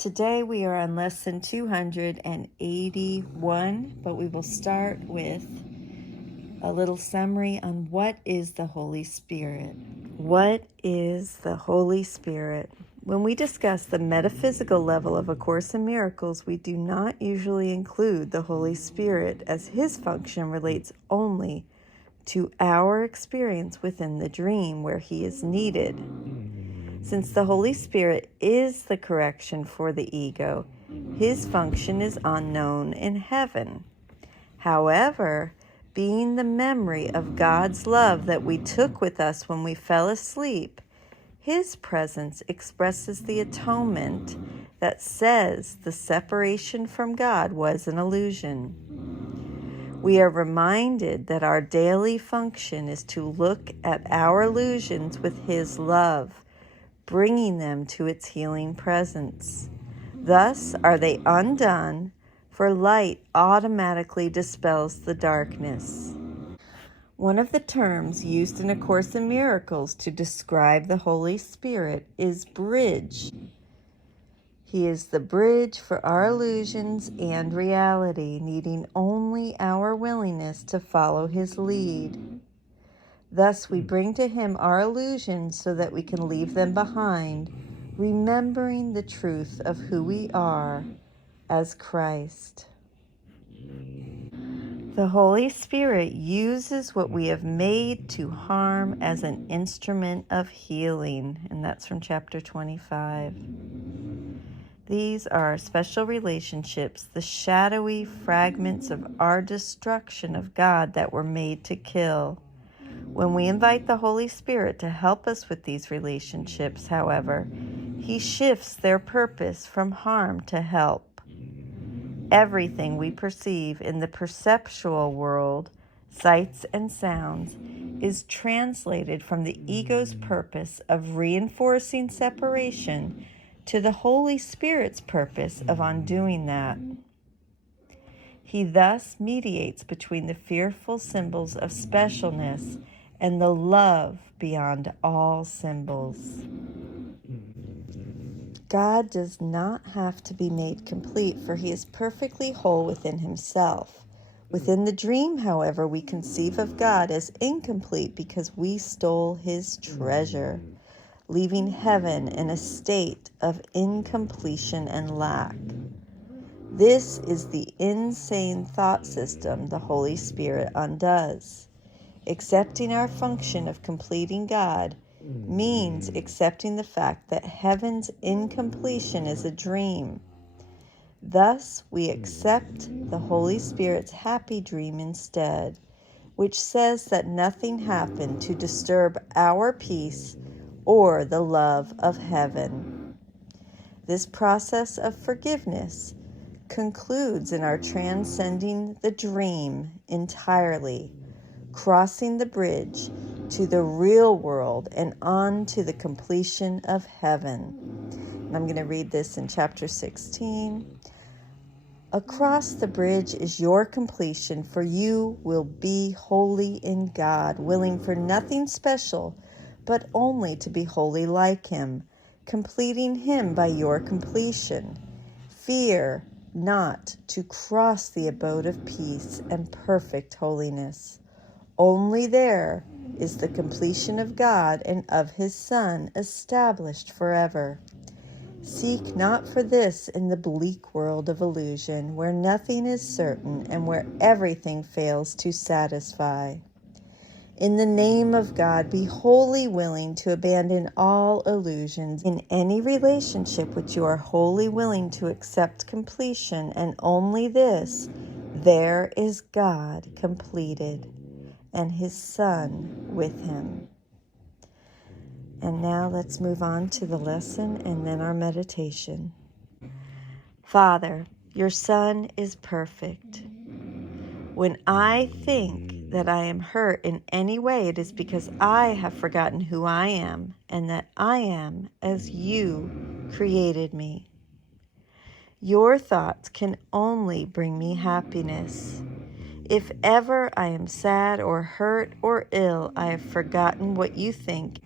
Today we are on lesson 281, but we will start with a little summary on what is the Holy Spirit. What is the Holy Spirit? When we discuss the metaphysical level of A Course in Miracles, we do not usually include the Holy Spirit, as his function relates only to our experience within the dream where he is needed. Since the Holy Spirit is the correction for the ego, his function is unknown in heaven. However, being the memory of God's love that we took with us when we fell asleep, his presence expresses the atonement that says the separation from God was an illusion. We are reminded that our daily function is to look at our illusions with his love, bringing them to its healing presence. Thus are they undone, for light automatically dispels the darkness. One of the terms used in A Course in Miracles to describe the Holy Spirit is bridge. He is the bridge for our illusions and reality, needing only our willingness to follow his lead. Thus, we bring to him our illusions so that we can leave them behind, remembering the truth of who we are as Christ. The Holy Spirit uses what we have made to harm as an instrument of healing, and that's from chapter 25. These are our special relationships, the shadowy fragments of our destruction of God that were made to kill. When we invite the Holy Spirit to help us with these relationships, however, he shifts their purpose from harm to help. Everything we perceive in the perceptual world, sights and sounds, is translated from the ego's purpose of reinforcing separation to the Holy Spirit's purpose of undoing that. He thus mediates between the fearful symbols of specialness and the love beyond all symbols. God does not have to be made complete, for he is perfectly whole within himself. Within the dream, however, we conceive of God as incomplete because we stole his treasure, leaving heaven in a state of incompletion and lack. This is the insane thought system the Holy Spirit undoes. Accepting our function of completing God means accepting the fact that heaven's incompletion is a dream. Thus, we accept the Holy Spirit's happy dream instead, which says that nothing happened to disturb our peace or the love of heaven. This process of forgiveness concludes in our transcending the dream entirely, crossing the bridge to the real world and on to the completion of heaven. And I'm going to read this in chapter 16. Across the bridge is your completion, for you will be holy in God, willing for nothing special, but only to be holy like him, completing him by your completion. Fear not to cross the abode of peace and perfect holiness. Only there is the completion of God and of his Son established forever. Seek not for this in the bleak world of illusion, where nothing is certain and where everything fails to satisfy. In the name of God, be wholly willing to abandon all illusions in any relationship which you are wholly willing to accept completion, and only this, there is God completed, and his Son with him. And now let's move on to the lesson and then our meditation. Father, your Son is perfect. When I think that I am hurt in any way, it is because I have forgotten who I am and that I am as you created me. Your thoughts can only bring me happiness. If ever I am sad or hurt or ill, I have forgotten what you think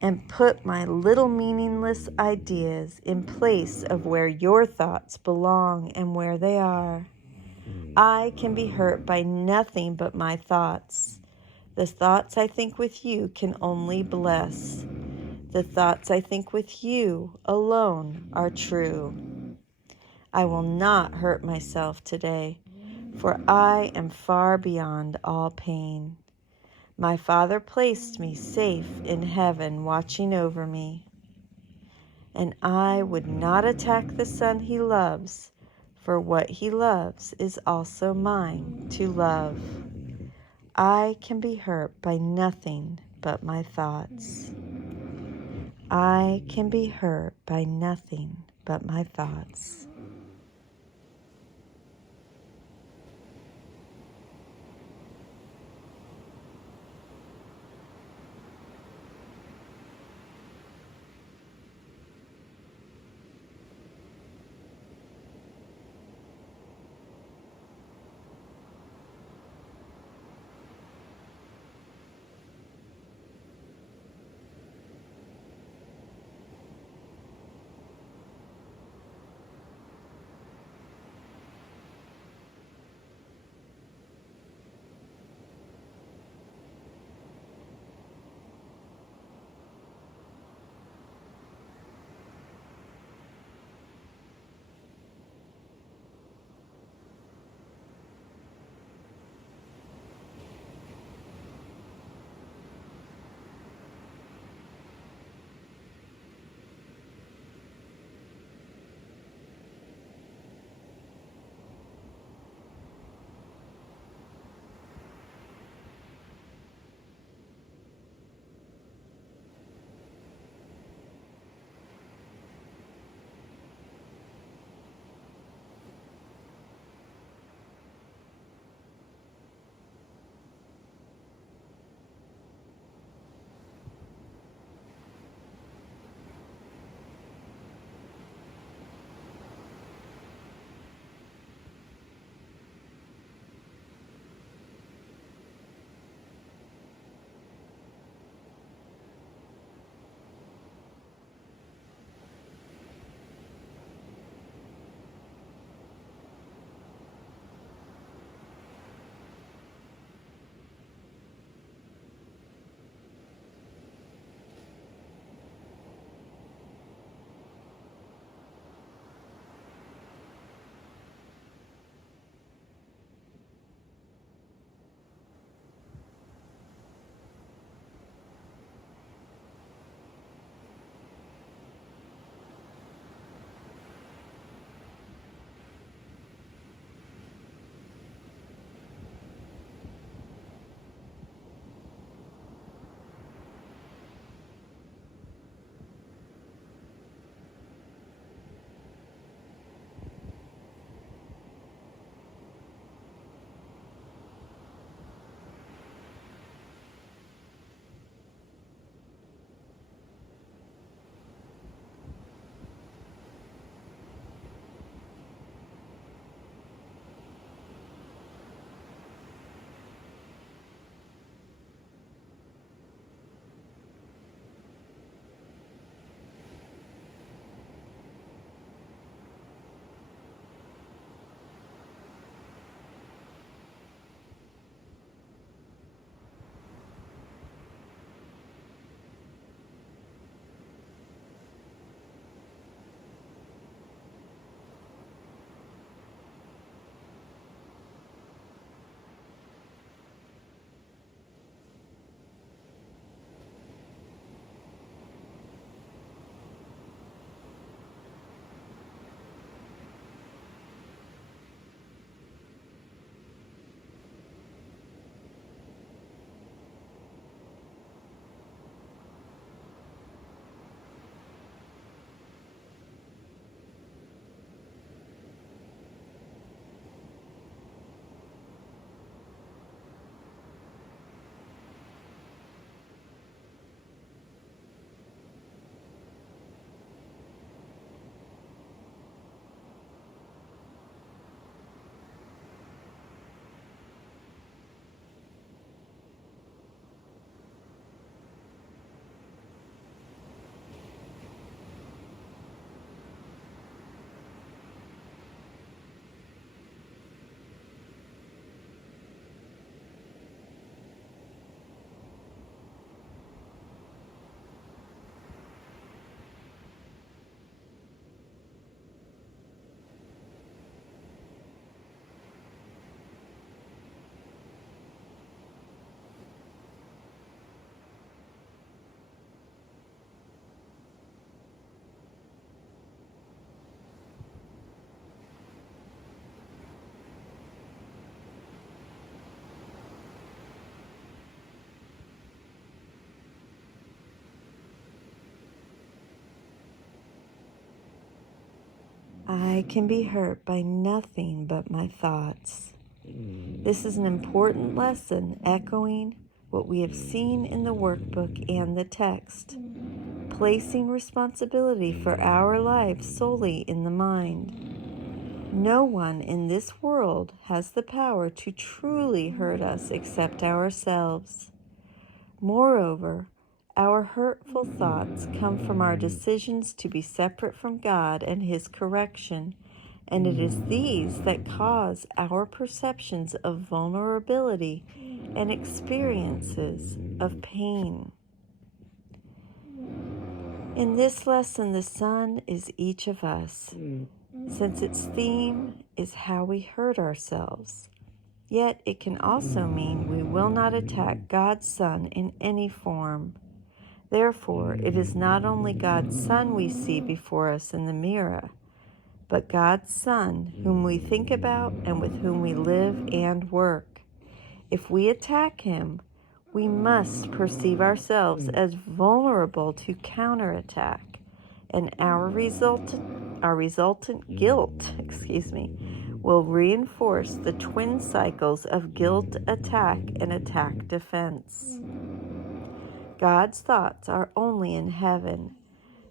and put my little meaningless ideas in place of where your thoughts belong and where they are. I can be hurt by nothing but my thoughts. The thoughts I think with you can only bless. The thoughts I think with you alone are true. I will not hurt myself today, for I am far beyond all pain. My Father placed me safe in heaven, watching over me. And I would not attack the Son he loves, for what he loves is also mine to love. I can be hurt by nothing but my thoughts. I can be hurt by nothing but my thoughts. I can be hurt by nothing but my thoughts. This is an important lesson echoing what we have seen in the workbook and the text, placing responsibility for our lives solely in the mind. No one in this world has the power to truly hurt us except ourselves. Moreover, our hurtful thoughts come from our decisions to be separate from God and His correction, and it is these that cause our perceptions of vulnerability and experiences of pain. In this lesson, the sun is each of us, since its theme is how we hurt ourselves. Yet it can also mean we will not attack God's Son in any form. Therefore, it is not only God's Son we see before us in the mirror, but God's Son whom we think about and with whom we live and work. If we attack Him, we must perceive ourselves as vulnerable to counterattack, and our resultant guilt, will reinforce the twin cycles of guilt attack and attack defense. God's thoughts are only in heaven,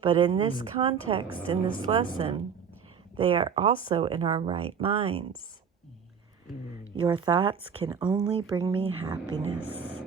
but in this context, in this lesson, they are also in our right minds. Your thoughts can only bring me happiness.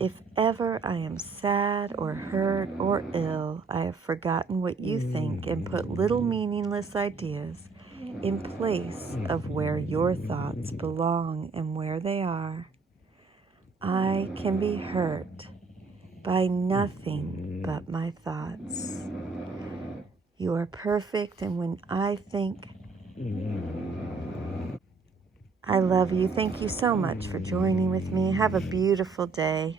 If ever I am sad or hurt or ill, I have forgotten what you think and put little meaningless ideas in place of where your thoughts belong and where they are. I can be hurt by nothing but my thoughts. You are perfect, and when I think I love you, thank you so much for joining with me. Have a beautiful day.